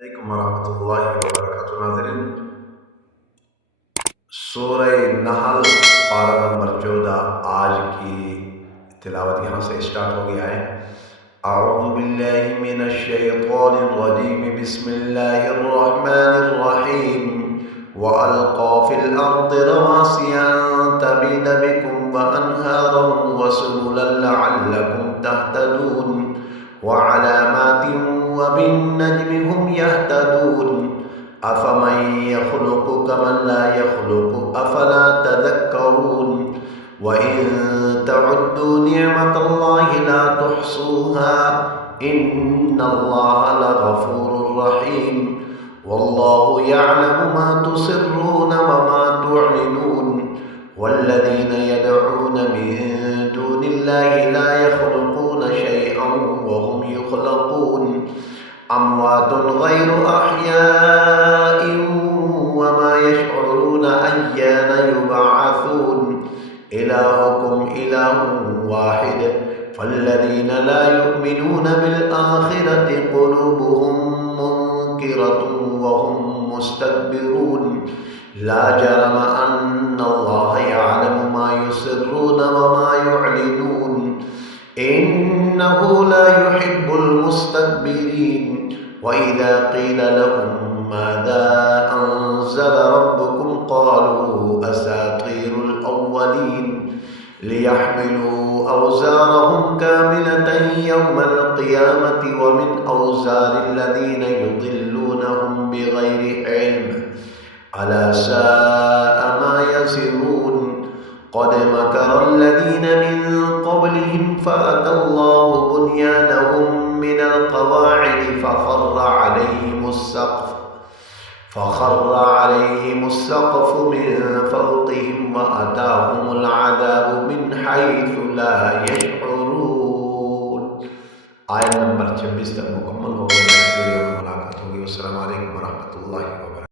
अलैकुम वरहमतुल्लाहि वबरकातुहू। नाज़रीन, सूरह नहल पारा नंबर 14 आज की तिलावत यहाँ से स्टार्ट हो गया है। अऊज़ु बिल्लाहि मिनश शैतानिर रजीम, बिस्मिल्लाहिर रहमानिर रहीम। व अलक़ा फ़िल अर्दि रवासिया तमीद बिकुम व अनहारन व सुबुलन लअल्लकुम तहतदून व अलामातिन व बिन्नज्मि हुम यहतदून। अफ़मन यख़्लुक़ु कमन ला यख़्लुक़ु अफ़ला तज़क्करून। व इन तउद्दू निअमतल्लाहि ला तुहसूहा इन्नल्लाहा लग़फ़ूरुर रहीम। वल्लाहु यअलमु मा तुसिर्रून व मा तुअलिनून। वल्लज़ीन यदऊन मिन दूनिल्लाहि ला यख़्लुक़ून शैअन व हुम युख़्लक़ून। अम्वातुन गैरु अह्याइन व मा यशऊरून अय्यान युबअसून। इलाहुकुम इलाहुन वाहिद फल्लज़ीन ला युमिनून बिल आखिरति क़ुलूबुहुम मुनकिरतुन व हुम मुस्तकबिरून। ला जरम अन्नल्लाह यअलमु मा युसिर्रून व मा युअलिनून। इन्नहु ला युहिब्बुल मुस्तकबिरीन। व इज़ा क़ील लहुम माज़ा अन्ज़ल रब्बुकुम क़ालू असातीरुल अव्वलीन। लियहमिलू औज़ारहुम कामिलतन यौमल क़ियामति व मिन औज़ारिल्लज़ीन युज़िल्लूनहुम बिग़ैरि इल्म अला साअ मा यज़िरून। क़द मकरल्लज़ीन मिन क़ब्लिहिम फ़अतल्लाहु बुनियानहुम मिनल क़वाइद फ़ख़र्र अलैहिमुस्सक़फ़ु मिन फ़ौक़िहिम व अताहुमुल अज़ाबु मिन हैसु ला यशऊरून। आयत नंबर 26 तक मुकम्मल हो गया। नेक्स्ट वीडियो में मुलाकात होगी। अस्सलामु अलैकुम वरहमतुल्लाहि वबरकातुहू।